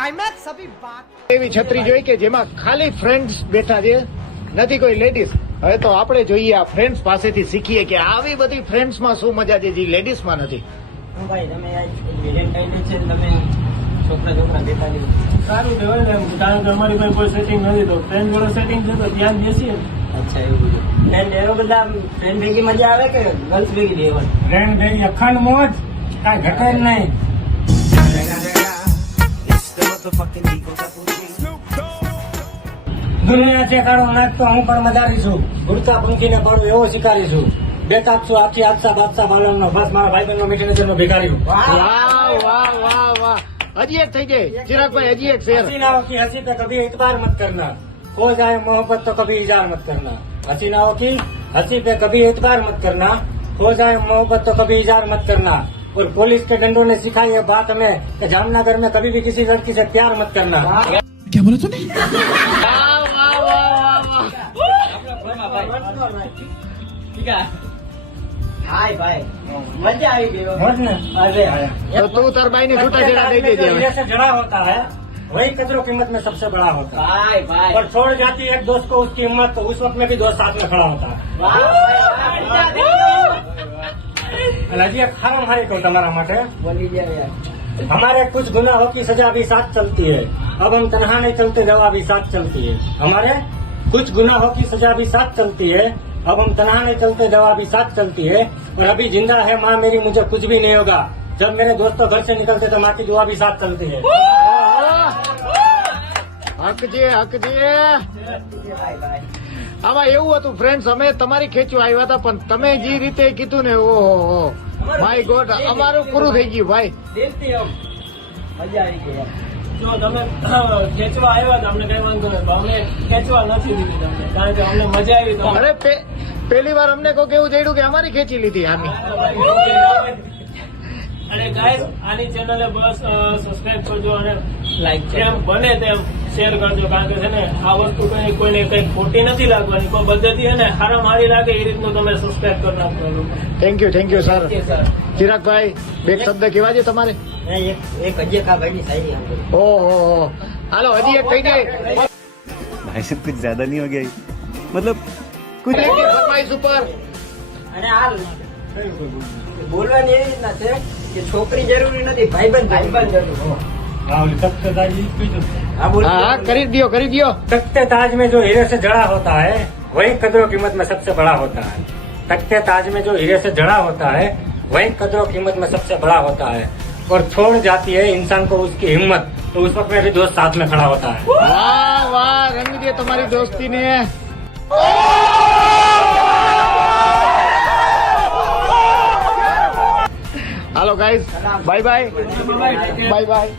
Climax अभी बात એવી છત્રી જોઈ કે જેમાં ખાલી ફ્રેન્ડ્સ બેઠા છે, નથી કોઈ લેડીઝ. હવે તો આપણે જોઈએ આ ફ્રેન્ડ્સ પાસેથી શીખીએ કે આવી બધી ફ્રેન્ડ્સ માં શું મજા છે જે લેડીઝ માં નથી. ભાઈ તમે વેલેન્ટાઇન છે તમે છોકરા દેતા નહીં સારું કહેવાય ને, કારણ કે અમારી પાસે કોઈ સેટિંગ નથી તો ફ્રેન્ડ જોડે સેટિંગ છે તો ધ્યાન બેસીએ. અચ્છા એવું બધું ફ્રેન્ડ એવો બધા ફ્રેન્ડ ભેગી મજા આવે કે ગર્લ્સ ભેગી રહેવાની? ફ્રેન્ડ ભેગી અખંડ મોજ, કાંઈ ઘટે જ નહીં. દુનિયા છે કાળો નાક તો હું પણ મજારી છું, ગુરતા પંખીને પડું એવો શિકારી છું, બેતાબ છું આખી હાદસા બાદશાહ બાલનનો, બસ મારા ભાઈબંધનો મીઠી નજરનો ભિખારી છું. વાહ વાહ વાહ વાહ, હજી એક થઈ જાય ચિરાગભાઈ, હજી એક શેર. हसीनाओं की हंसी पे कभी इतबार मत करना, हो जाए मोहब्बत तो कभी इजार मत करना. हसीनाओं की हंसी पे कभी इतबार मत करना, हो जाए मोहब्बत तो कभी इजार मत करना. और पुलिस के डंडों ने सिखाई ये बात हमें कि जामनगर में कभी भी किसी लड़की से प्यार मत करना. क्या बोला तूने? વાહ વાહ વાહ વાહ. હાય ભાઈ મજા આવી ગઈ होठ ने અરે તો તું તાર બાઈ ને છૂટાછેડા દઈ દેજે હવે. से जड़ा होता है वही कदरों कीमत में सबसे बड़ा होता है. ભાઈ ભાઈ और छोड़ जाती है एक दोस्त को उसकी हिम्मत तो उस वक्त में भी दोस्त साथ में खड़ा होता है. अजी एक खाना भाई को तुम्हारा मत है. બોલી જાય યાર. हमारे कुछ गुनाहों की सजा भी साथ चलती है, अब हम तन्हा नहीं चलते दवा भी साथ चलती है. हमारे कुछ गुनाहों की सजा भी साथ चलती है, अब हम तन्हा नहीं चलते दवा भी साथ चलती है. और अभी जिंदा है माँ मेरी मुझे कुछ भी नहीं होगा, जब मेरे दोस्तों घर से निकलते तो माँ की दुआ भी साथ चलती है. હક છે હક છે. ભાઈ ભાઈ આમાં એવું હતું ફ્રેન્ડ્સ, અમે તમારી ખેંચવા આવ્યા હતા પણ તમે જે રીતે કીધું ને, ઓહો માય ગોડ, અમારું પૂરું થઈ ગયું ભાઈ. દિલથી આમ મજા આવી ગઈ યાર. જો તમે ખેંચવા આવ્યા તો અમને કઈ વાંધો નહીં, અમને ખેંચવા નથી દીધી તમને, કારણ કે અમને મજા આવી. તો અરે પહેલી વાર અમને કોઈ એવું જડ્યું કે અમારી ખેંચી લીધી આની. અને ગાઈસ આની ચેનલે બસ સબસ્ક્રાઇબ કરજો અને લાઈક જેમ બને તેમ શેર કરજો, કારણ કે છે ને આ વસ્તુ કોઈને કઈ ખોટી નથી લાગવાની, કોઈ પદ્ધતિ છે ને હારા મારી લાગે એ રીતનું તમે સબસ્ક્રાઇબ કરી નાખો. Thank you sir. ચિરાગભાઈ બે શબ્દ કેવા છે તમારે? એક હજી કા ભાઈ ની સાઈડ ઓહો હાલો હજી એક કહી દે. भाई साहब कुछ ज्यादा नहीं हो गया ये? मतलब कुछ ફરમાઈશ ઉપર અને આ બોલવાની એવી રીતના છે કે છોકરી જરૂરી નથી, ભાઈબંધ જરૂર. હા કરી દો तख्ते ताज में जो हीरे से जड़ा होता है वही कदरों कीमत में सबसे बड़ा होता है. तख्ते ताज में जो हीरे से जड़ा होता है वही कदरों कीमत में सबसे बड़ा होता है. और छोड़ जाती है इंसान को उसकी हिम्मत तो उस वक्त में भी दोस्त साथ में खड़ा होता है. વાહ વાહ, રંગ દે તમારી દોસ્તી ને. Hello guys, bye bye bye bye.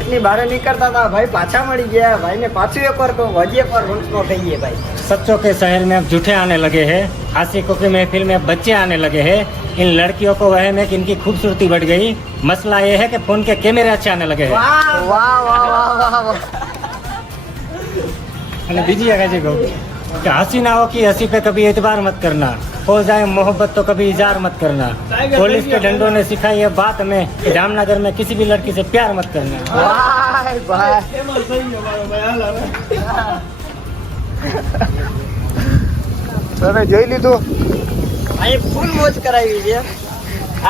એટલી બહાર નીકળતા હતા ભાઈ, પાછા મળી ગયા ભાઈ ને. પાછું એક વાર કહું, હજી એક વાર રૂલ્સનો થઈ ગયા ભાઈ. सच्चों के शहर में अब झूठे आने लगे हैं, आशिकों की महफिल में बच्चे आने लगे हैं. इन लड़कियों को वहम है कि इनकी खूबसूरती बढ़ गई, मसला ये है कि फोन के कैमरे अच्छे आने लगे हैं. વાહ વાહ વાહ વાહ વાહ. અને બીજી એક હજી કહું कि हसीनाओं की हंसी पे कभी एतबार मत करना, हो जाए मोहब्बत तो कभी इजार मत करना. पुलिस के डंडों ने सिखाई ये बात हमें कि जामनगर में किसी भी लड़की से प्यार मत करना. ભાઈ ભાઈ તમે જોઈ લીધું? ભાઈ ફૂલ મોજ કરાવી છે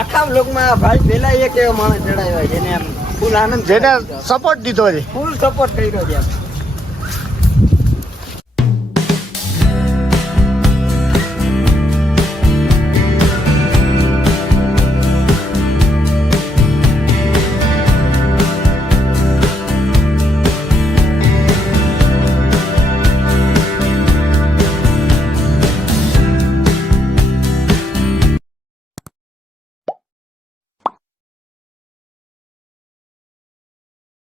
આખા બ્લોગમાં. ભાઈ પેલા એક એવો માણસ જણાવ્યો જેને આમ ફૂલ આનંદ, જેને સપોર્ટ દીધો છે. ફૂલ સપોર્ટ કર્યો છે.